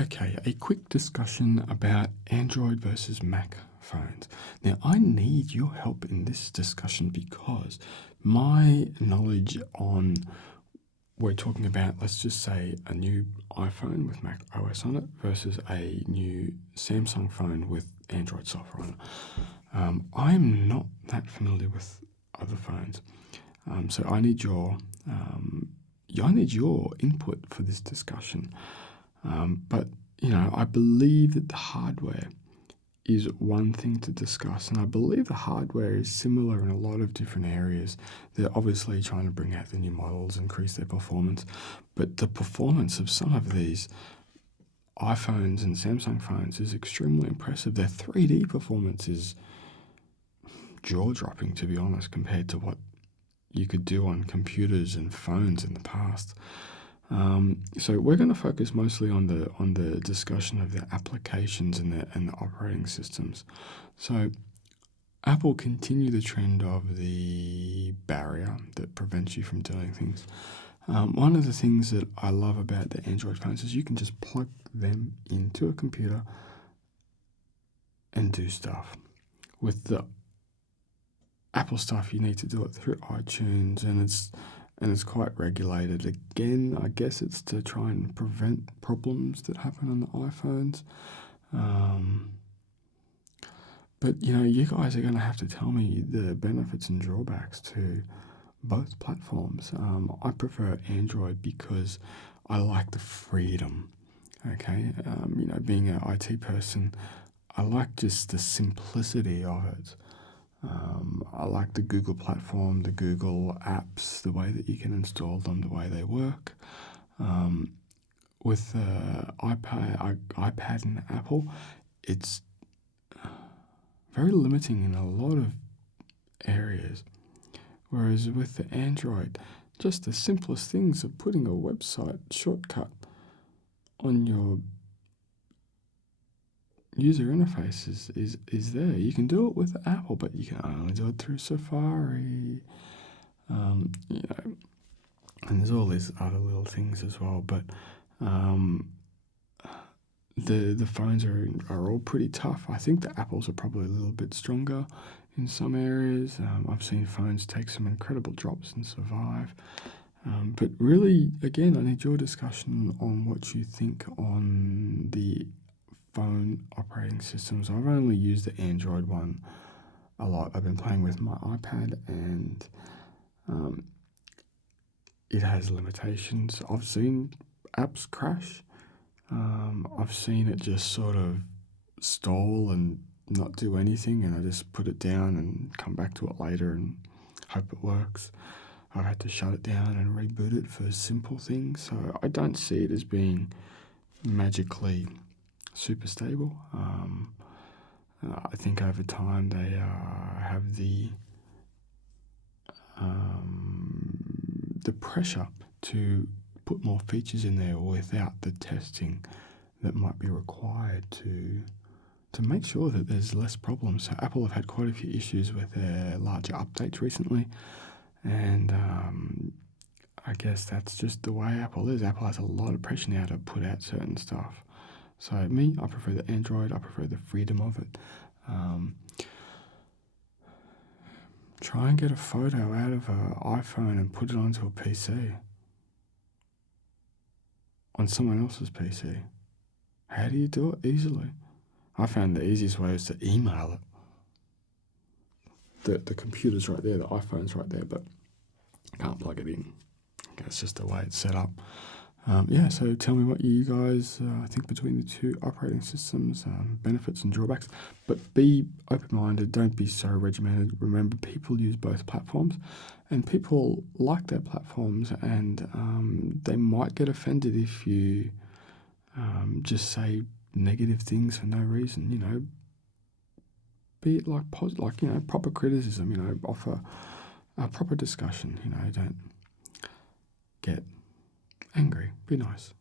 Okay, a quick discussion about Android versus Mac phones. Now, I need your help in this discussion because my knowledge on, we're talking about, let's just say, a new iPhone with Mac OS on it versus a new Samsung phone with Android software on it. I'm not that familiar with other phones, so I need your input for this discussion. But I believe that the hardware is one thing to discuss, and I believe the hardware is similar in a lot of different areas. They're obviously trying to bring out the new models, increase their performance, but the performance of some of these iPhones and Samsung phones is extremely impressive. Their 3D performance is jaw-dropping, to be honest, compared to what you could do on computers and phones in the past. So we're going to focus mostly on the discussion of the applications and the operating systems. So Apple continue the trend of the barrier that prevents you from doing things. One of the things that I love about the Android phones is you can just plug them into a computer and do stuff. With the Apple stuff, you need to do it through iTunes, and it's quite regulated. Again, I guess it's to try and prevent problems that happen on the iPhones. But you guys are going to have to tell me the benefits and drawbacks to both platforms. I prefer Android because I like the freedom. Okay, being an IT person, I like just the simplicity of it. I like the Google platform, the Google apps, the way that you can install them, the way they work. With iPad and Apple, it's very limiting in a lot of areas. Whereas with the Android, just the simplest things of putting a website shortcut on your user interface is there. You can do it with Apple, but you can only do it through Safari. And there's all these other little things as well. But the phones are all pretty tough. I think the Apples are probably a little bit stronger in some areas. I've seen phones take some incredible drops and survive. But really, again, I need your discussion on what you think on the phone operating systems. I've only used the Android one a lot. I've been playing with my iPad, and it has limitations. I've seen apps crash. I've seen it just sort of stall and not do anything, and I just put it down and come back to it later and hope it works. I've had to shut it down and reboot it for simple things, so I don't see it as being magically super stable. I think over time they have the pressure to put more features in there without the testing that might be required to make sure that there's less problems. So Apple have had quite a few issues with their larger updates recently, and I guess that's just the way Apple is. Apple has a lot of pressure now to put out certain stuff. So me, I prefer the Android. I prefer the freedom of it. Try and get a photo out of an iPhone and put it onto a PC. On someone else's PC. How do you do it easily? I found the easiest way is to email it. The computer's right there, the iPhone's right there, but I can't plug it in. Okay, it's just the way it's set up. So tell me what you guys think between the two operating systems, benefits and drawbacks. But be open-minded, don't be so regimented. Remember, people use both platforms, and people like their platforms, and they might get offended if you just say negative things for no reason. Be it like proper criticism. Offer a proper discussion. Don't get angry. Be nice.